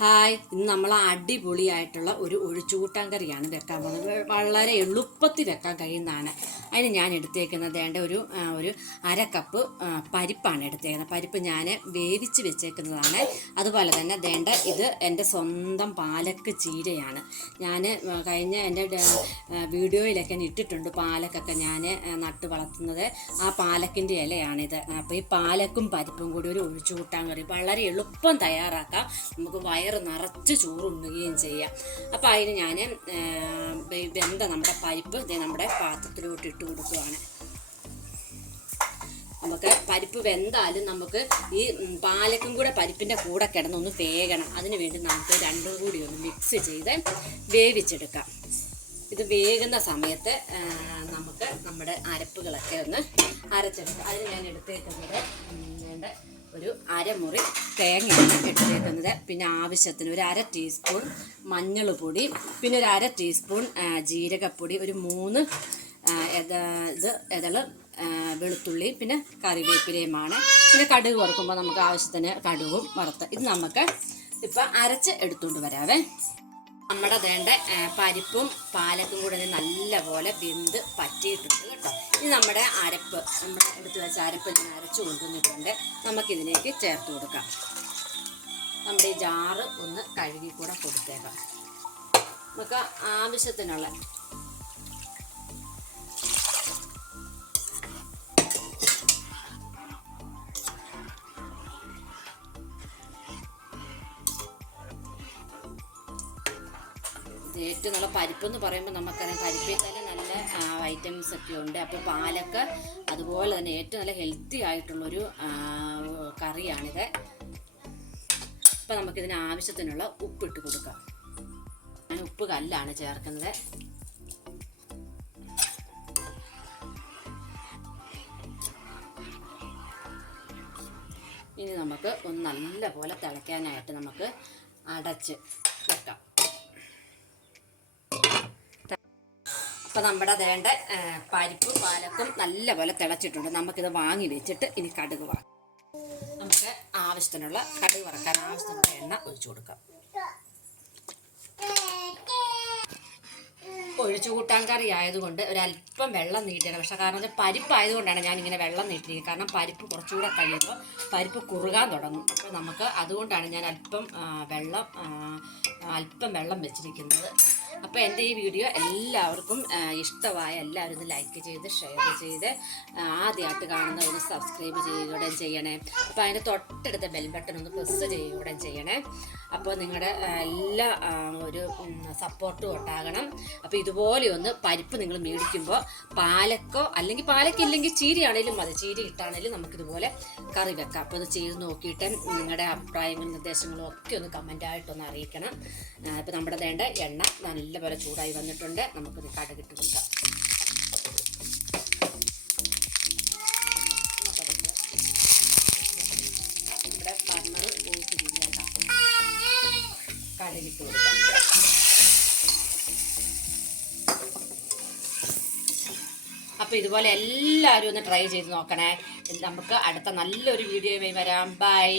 Hi. ഇന്ന് നമ്മൾ അടിപൊളിയായിട്ടുള്ള ഒരു ഒഴിച്ചുകൂട്ടാൻ കറിയാണ് വെക്കാൻ പോകുന്നത്. വളരെ എളുപ്പത്തിൽ വെക്കാൻ കഴിയുന്നതാണ്. അതിന് ഞാൻ എടുത്തേക്കുന്നത് വേണ്ട ഒരു ഒരു അര കപ്പ് പരിപ്പാണ് എടുത്തേക്കുന്നത്. പരിപ്പ് ഞാൻ വേവിച്ച് വെച്ചേക്കുന്നതാണ്. അതുപോലെ തന്നെ വേണ്ട ഇത് എന്റെ സ്വന്തം പാലക്ക് ചീരയാണ്. ഞാൻ കഴിഞ്ഞ എന്റെ വീഡിയോയിലൊക്കെ ഞാൻ ഇട്ടിട്ടുണ്ട് പാലക്കൊക്കെ ഞാൻ നട്ട് വളർത്തുന്നത്. ആ പാലക്കിന്റെ ഇലയാണിത്. അപ്പോൾ ഈ പാലക്കും പരിപ്പും കൂടി ഒരു ഒഴിച്ചുകൂട്ടാൻ കറി. വളരെ എളുപ്പം തയ്യാറാക്കാം. നമുക്ക് വയറ് നിറച്ച് ചോറുണ്ണുകയും ചെയ്യാം. അപ്പോൾ അതിന് ഞാൻ വെന്ത നമ്മുടെ പരിപ്പ് ദേ നമ്മുടെ പാത്രത്തിലോട്ട് ഇട്ട് കൊടുക്കുകയാണ് നമുക്ക് പരിപ്പ് വെന്താലും നമുക്ക് ഈ പാലക്കും കൂടെ പരിപ്പിന്റെ കൂടെ കിടന്നൊന്ന് വേകണം. അതിന് വേണ്ടി നമുക്ക് രണ്ടും കൂടി ഒന്ന് മിക്സ് ചെയ്ത് വേവിച്ചെടുക്കാം. ഇത് വേകുന്ന സമയത്ത് നമുക്ക് നമ്മുടെ അരപ്പുകളൊക്കെ ഒന്ന് അരച്ചെടുക്കാം. അതിന് ഞാൻ എടുത്തേക്കുന്നത് വേണ്ട ഒരു അരമുറി തേങ്ങയാണ് എടുത്തേക്കുന്നത്. പിന്നെ ആവശ്യത്തിന് ഒരു അര ടീസ്പൂൺ മഞ്ഞൾ പൊടി പിന്നെ ഒരു അര ടീസ്പൂൺ ജീരകപ്പൊടി ഒരു മൂന്ന് ഇത് ഇതൾ വെളുത്തുള്ളി പിന്നെ കറിവേപ്പിലയുമാണ്. പിന്നെ കടുക് വറുക്കുമ്പോൾ നമുക്ക് ആവശ്യത്തിന് കടുകും വറുത്ത് ഇത് നമുക്ക് ഇപ്പം അരച്ച് എടുത്തുകൊണ്ട് വരാവേ. നമ്മുടെ വേണ്ട പരിപ്പും പാലക്കും കൂടെ നല്ലപോലെ വെന്ത് പറ്റിയിട്ടുണ്ട് കേട്ടോ. ഇനി നമ്മുടെ അരപ്പ് നമ്മുടെ എടുത്ത് വെച്ച അരപ്പ് ഞാൻ അരച്ചു കൊണ്ടുവന്നിട്ടുണ്ട്. നമുക്കിതിലേക്ക് ചേർത്ത് കൊടുക്കാം. നമ്മുടെ ഈ ജാറ് ഒന്ന് കഴുകി കൂടെ കൊടുത്തേക്കാം. നമുക്ക് ആവശ്യത്തിനുള്ള ഏറ്റവും നല്ല പരിപ്പ് എന്ന് പറയുമ്പോൾ നമുക്കറിയാം പരിപ്പിൽ തന്നെ നല്ല വൈറ്റമിൻസ് ഒക്കെ ഉണ്ട്. അപ്പോൾ പാലക്ക് അതുപോലെ തന്നെ ഏറ്റവും നല്ല ഹെൽത്തി ആയിട്ടുള്ളൊരു കറിയാണിത്. അപ്പം നമുക്കിതിന് ആവശ്യത്തിനുള്ള ഉപ്പിട്ട് കൊടുക്കാം. ഞാൻ ഉപ്പ് കല്ലാണ് ചേർക്കുന്നത്. ഇനി നമുക്ക് ഒന്ന് നല്ലപോലെ തിളയ്ക്കാനായിട്ട് നമുക്ക് അടച്ച് വെക്കാം. അപ്പം നമ്മുടെ വേണ്ട പരിപ്പും പാലക്കും നല്ലപോലെ തിളച്ചിട്ടുണ്ട്. നമുക്കിത് വാങ്ങി വെച്ചിട്ട് ഇനി കടുക് വറക്കാം. നമുക്ക് ആവശ്യത്തിനുള്ള കടുക് വറക്കാൻ ആവശ്യത്തിനുള്ള എണ്ണ ഒഴിച്ചു കൊടുക്കാം. ഒഴിച്ചു കൂട്ടാൻ കറി ആയതുകൊണ്ട് ഒരല്പം വെള്ളം നീട്ടിയാണ് പക്ഷെ കാരണം വെച്ചാൽ പരിപ്പ് ആയതുകൊണ്ടാണ് ഞാൻ ഇങ്ങനെ വെള്ളം നീട്ടിയിരിക്കുന്നത്. കാരണം പരിപ്പ് കുറച്ചുകൂടെ കഴിയുമ്പോൾ പരിപ്പ് കുറുകാൻ തുടങ്ങും. അപ്പോൾ നമുക്ക് അതുകൊണ്ടാണ് ഞാൻ അല്പം വെള്ളം അല്പം വെള്ളം വെച്ചിരിക്കുന്നത്. അപ്പോൾ എന്റെ ഈ വീഡിയോ എല്ലാവർക്കും ഇഷ്ടമായ എല്ലാവരും ഒന്ന് ലൈക്ക് ചെയ്ത് ഷെയർ ചെയ്ത് ആദ്യമായിട്ട് ഒന്ന് സബ്സ്ക്രൈബ് ചെയ്യുകയും ചെയ്യണേ. അപ്പോൾ അതിന്റെ തൊട്ടടുത്ത ബെൽ ബട്ടൺ ഒന്ന് പ്രസ് ചെയ്യുകയും ചെയ്യണേ. അപ്പോൾ നിങ്ങളുടെ എല്ലാ ഒരു സപ്പോർട്ടും ഉണ്ടാകണം. അപ്പോൾ ഇതുപോലെ ഒന്ന് പരിപ്പ് നിങ്ങൾ മേടിക്കുമ്പോൾ പാലക്കോ അല്ലെങ്കിൽ പാലക്കില്ലെങ്കിൽ ചീരയാണേലും മതി. ചീര ഇട്ടാണേലും നമുക്കിതുപോലെ കറി വെക്കാം. അപ്പോൾ ഇത് ചെയ്ത് നോക്കിയിട്ട് നിങ്ങളുടെ അഭിപ്രായങ്ങളും നിർദ്ദേശങ്ങളും ഒക്കെ ഒന്ന് കമന്റായിട്ടൊന്ന് അറിയിക്കണം. ഇപ്പോൾ നമ്മുടെ വേണ്ട എണ്ണ നല്ലപോലെ ചൂടായി വന്നിട്ടുണ്ട്. നമുക്കിത് കടുകിട്ട് കൊടുക്കാം. അപ്പോൾ ഇതുപോലെ എല്ലാവരും ഒന്ന് ട്രൈ ചെയ്ത് നോക്കണേ. നമുക്ക് അടുത്ത നല്ലൊരു വീഡിയോയുമായി വരാം. ബൈ